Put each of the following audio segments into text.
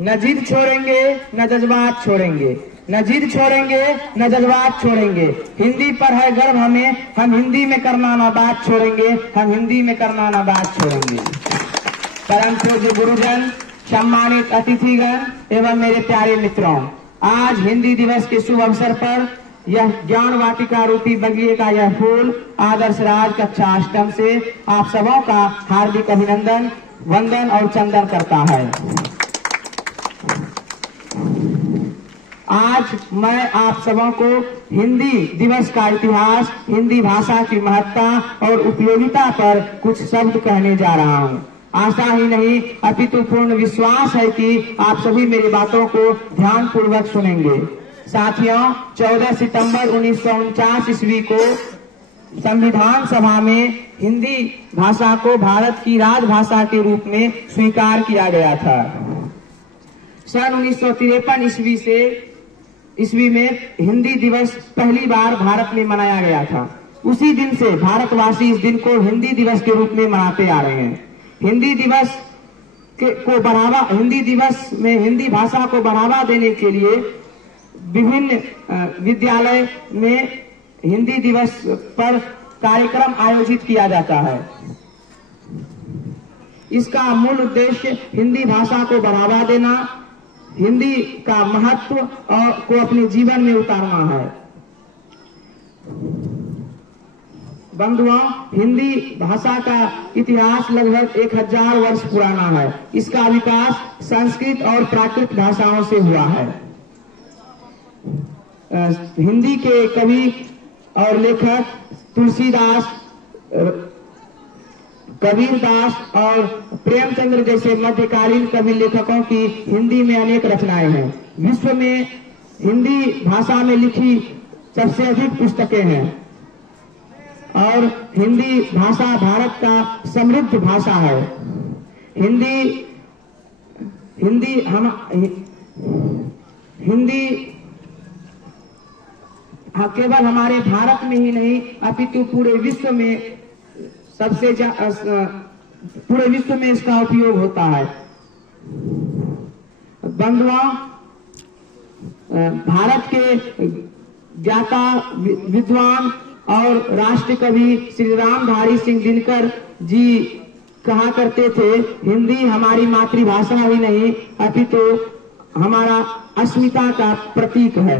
न जिद छोड़ेंगे न जज्बात छोड़ेंगे, न जिद छोड़ेंगे न जज्बात छोड़ेंगे। हिंदी पर है गर्व हमें, हम हिंदी में करना ना बात छोड़ेंगे, हम हिंदी में करना ना बात छोड़ेंगे। परम पूज्य गुरुजन, सम्मानित अतिथिगण एवं मेरे प्यारे मित्रों, आज हिंदी दिवस के शुभ अवसर पर यह ज्ञान वाटिका रूपी बगिए का यह फूल आदर्श राज कक्षा अष्टम से आप सबों का हार्दिक अभिनंदन, वंदन और चंदन करता है। आज मैं आप सबों को हिंदी दिवस का इतिहास, हिंदी भाषा की महत्ता और उपयोगिता पर कुछ शब्द कहने जा रहा हूँ। आशा ही नहीं अपितु पूर्ण विश्वास है कि आप सभी मेरी बातों को ध्यान पूर्वक सुनेंगे। साथियों, 14 सितंबर 1949 ईस्वी को संविधान सभा में हिंदी भाषा को भारत की राजभाषा के रूप में स्वीकार किया गया था। सन 1953 ईस्वी में हिंदी दिवस पहली बार भारत में मनाया गया था। उसी दिन से भारतवासी इस दिन को हिंदी दिवस के रूप में मनाते आ रहे हैं। हिंदी दिवस में हिंदी भाषा को बढ़ावा देने के लिए विभिन्न विद्यालय में हिंदी दिवस पर कार्यक्रम आयोजित किया जाता है। इसका मूल उद्देश्य हिंदी भाषा को बढ़ावा देना, हिंदी का महत्व और को अपने जीवन में उतारना है। बंधुओं, हिंदी भाषा का इतिहास लगभग 1000 वर्ष पुराना है। इसका विकास संस्कृत और प्राकृत भाषाओं से हुआ है। हिंदी के कवि और लेखक तुलसीदास, कबीरदास और प्रेमचंद्र जैसे मध्यकालीन कवि लेखकों की हिंदी में अनेक रचनाएं हैं। विश्व में हिंदी भाषा में लिखी सबसे अधिक पुस्तकें हैं और हिंदी भाषा भारत का समृद्ध भाषा है। हिंदी केवल हमारे भारत में ही नहीं अपितु पूरे विश्व में पूरे विश्व में इसका उपयोग होता है। बंधुओं, भारत के ज्ञाता, विद्वान और राष्ट्र कवि श्री रामधारी सिंह दिनकर जी कहा करते थे, हिंदी हमारी मातृभाषा ही नहीं अपितु हमारा अस्मिता का प्रतीक है।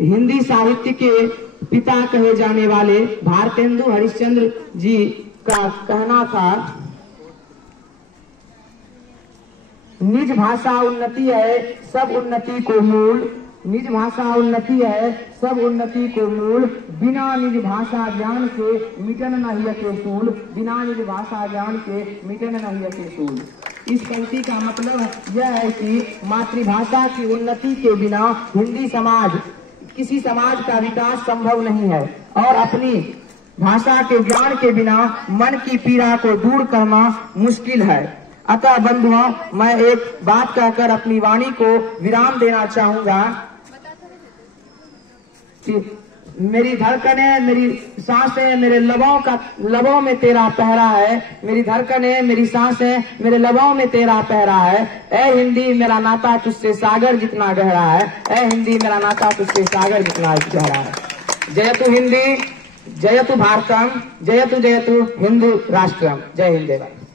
हिंदी साहित्य के पिता कहे जाने वाले भारतेंदु हरिश्चंद्र जी का कहना था, निज भाषा उन्नति है सब उन्नति को मूल, निज भाषा उन्नति है सब उन्नति को मूल, बिना निज भाषा ज्ञान के मिटन नहीं के सूल, बिना निज भाषा ज्ञान के मिटन नहीं के सूल। इस पंक्ति का मतलब यह है कि मातृभाषा की उन्नति के बिना किसी समाज का विकास संभव नहीं है और अपनी भाषा के ज्ञान के बिना मन की पीड़ा को दूर करना मुश्किल है। अतः बंधुओं, मैं एक बात कहकर अपनी वाणी को विराम देना चाहूंगा कि मेरी धड़कनें, मेरी सांसें, मेरे लबों में तेरा पहरा है। मेरी धड़कनें, मेरी सांसें, मेरे लबों में तेरा पहरा है। ऐ हिंदी मेरा नाता तुझसे सागर जितना गहरा है, ऐ हिंदी मेरा नाता तुझसे सागर जितना गहरा है। जयतु हिंदी, जयतु भारतम, जयतु जयतु हिंदू राष्ट्रम। जय हिंद, जय भारत।